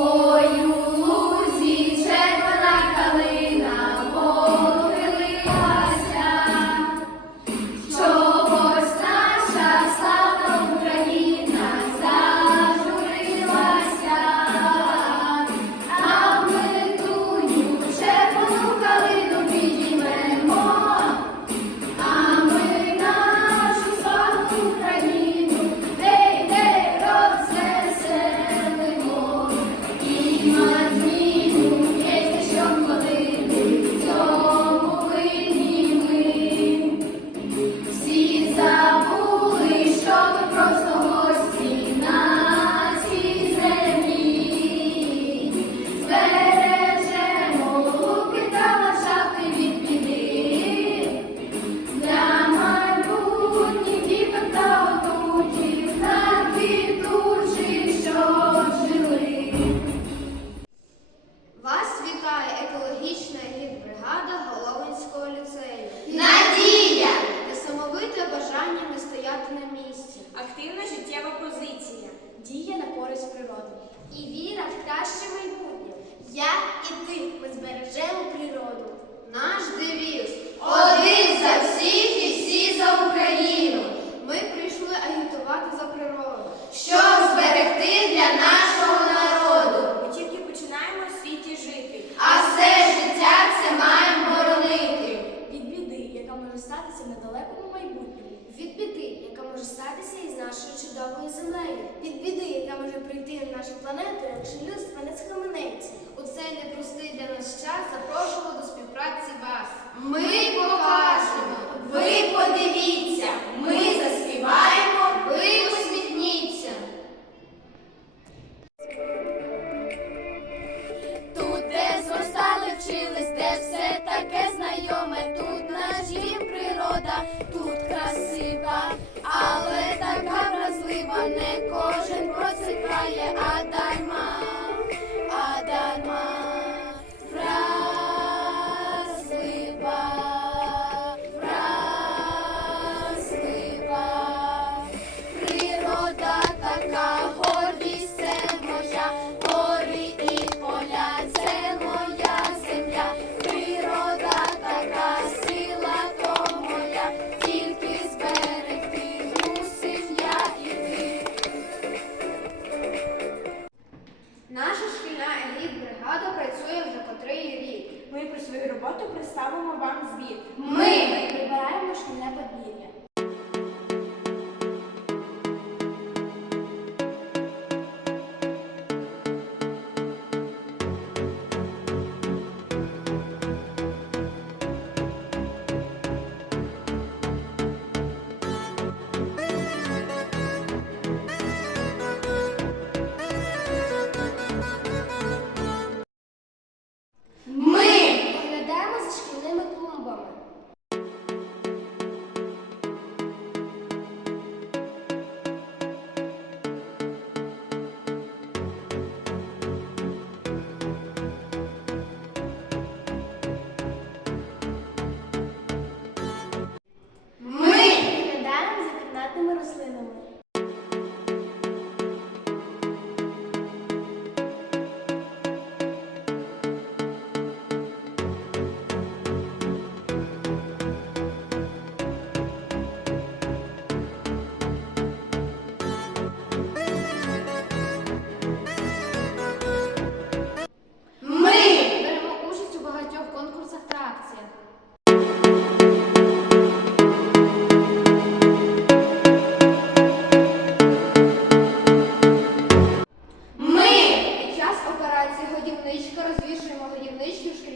Ой, природу і віра в краще майбутнє. Я і ти ми збережемо природу. Наш девіз. світ. Ми прибираємо шкільне подвір'я.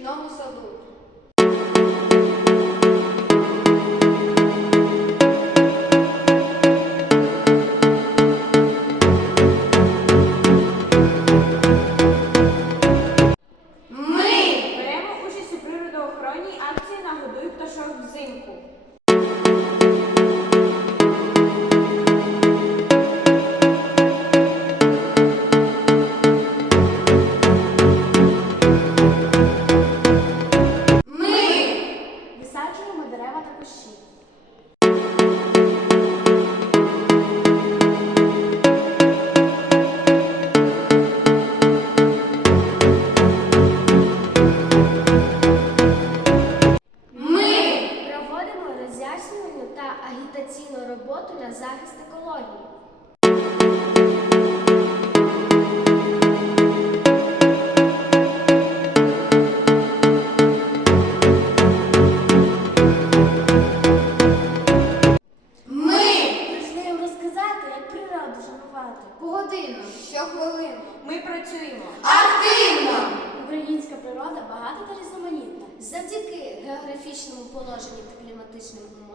não no seu dono. та агітаційну роботу на захист екології.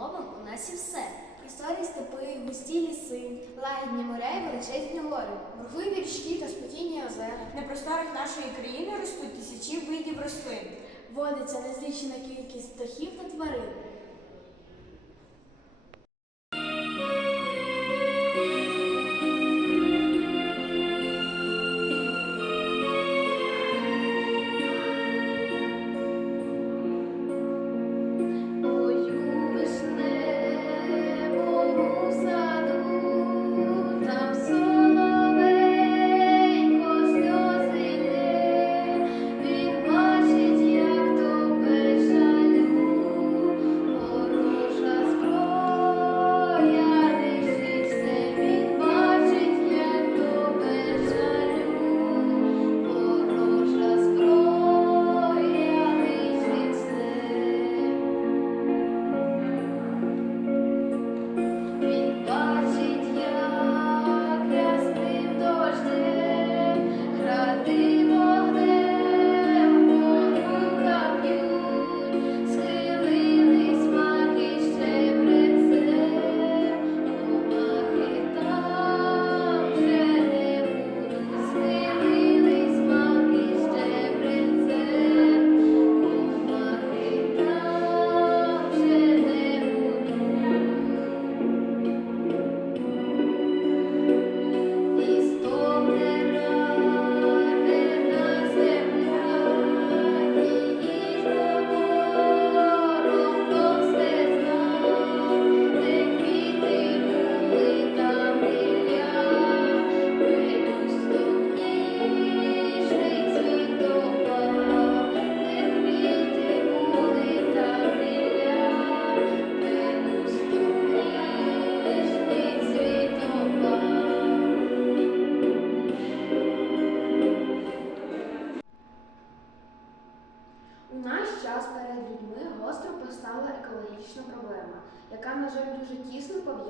Умовам у нас і все. Просторі степи, густі ліси, лагідні моря і величезні гори, бурхливі річки та спокійні озера. На просторах нашої країни ростуть тисячі видів рослин. Водиться незлічена кількість птахів та тварин.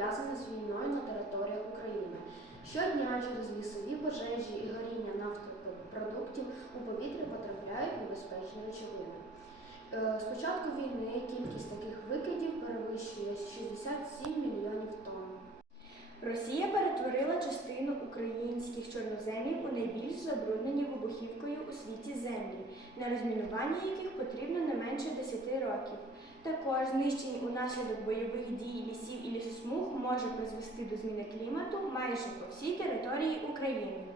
Тісно пов'язана з війною на територіях України. Щодня через лісові пожежі і горіння нафтопродуктів у повітря потрапляють небезпечні речовини. Е, З початку війни кількість таких викидів перевищує 67 мільйонів тонн. Росія перетворила частину українських чорноземів у найбільш забруднені вибухівкою у світі землі, на розмінування яких потрібно не менше 10 років. Також знищення унаслідок бойових дій лісів і лісосмуг може призвести до зміни клімату майже по всій території України.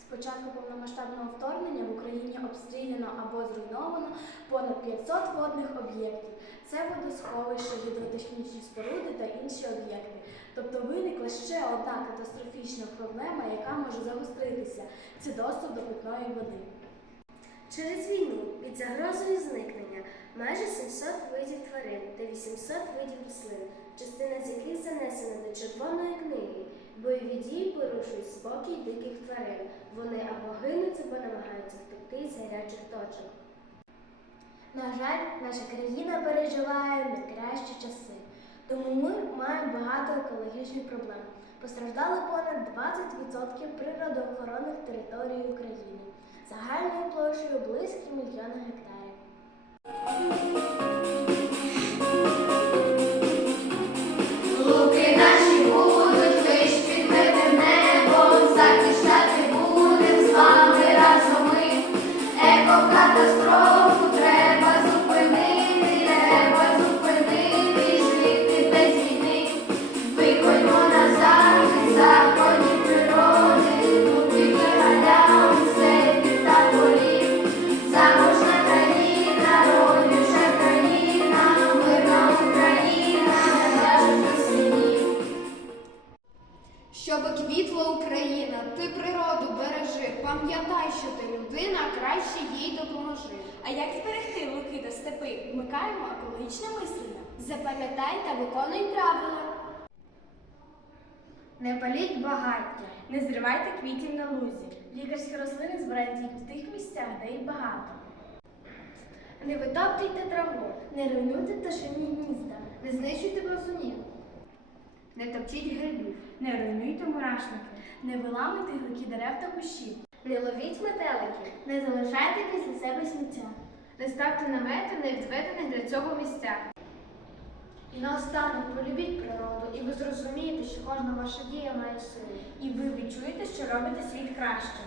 З початку повномасштабного вторгнення в Україні обстріляно або зруйновано понад 500 водних об'єктів. Це водосховища, гідротехнічні споруди та інші об'єкти. Тобто виникла ще одна катастрофічна проблема, яка може загостритися це доступ до питної води. Через війну під загрозою зникнення майже 700 видів тварин та 800 видів рослин, частина з яких занесена до Червоної книги. Бойові дії порушують спокій диких тварин. Вони або гинуть, або намагаються втекти з гарячих точок. На жаль, наша країна переживає кращі часи, тому ми маємо багато екологічних проблем. Постраждали понад 20% природоохоронних територій України загальною площею близько мільйона гектарів. Краще. А як зберегти луки та степи? Вмикаємо екологічне мислення. Запам'ятай та виконуй правила. Не паліть багаття, не зривайте квітів на лузі. Лікарські рослини збирають тільки в тих місцях, де їх багато. Не витоптуйте траву, не руйнуйте пташині гнізда, Не знищуйте плазунів. Не топчіть грибів. не руйнуйте мурашники, не виламуйте гілки дерев та кущів, Не ловіть метеликів. не залишайте після себе сміття. Не ставте намети на відведених для цього місця. І наостанок полюбіть природу, і ви зрозумієте, що кожна ваша дія має силу. І ви відчуєте, що робите світ кращим.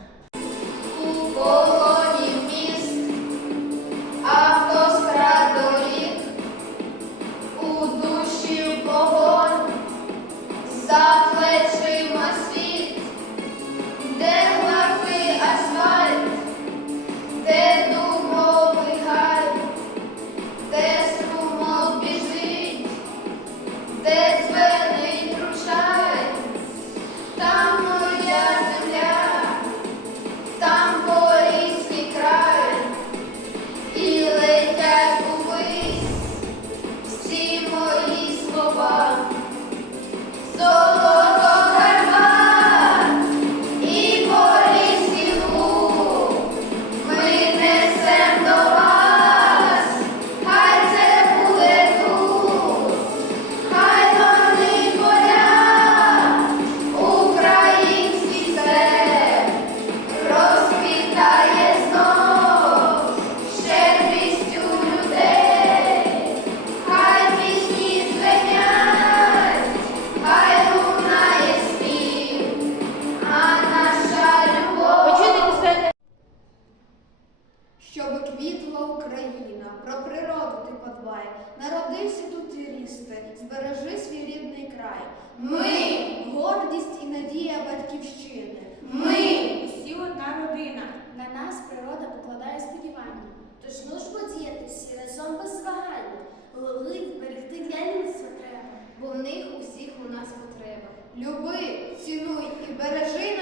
Ми, гордість і надія батьківщини. ми, Усі одна родина. На нас природа покладає сподівання. Тож ну ж подіяти всі разом без вагань. Ловить, берегти для людства треба. Бо в них усіх у нас потреба. Люби, цінуй і бережи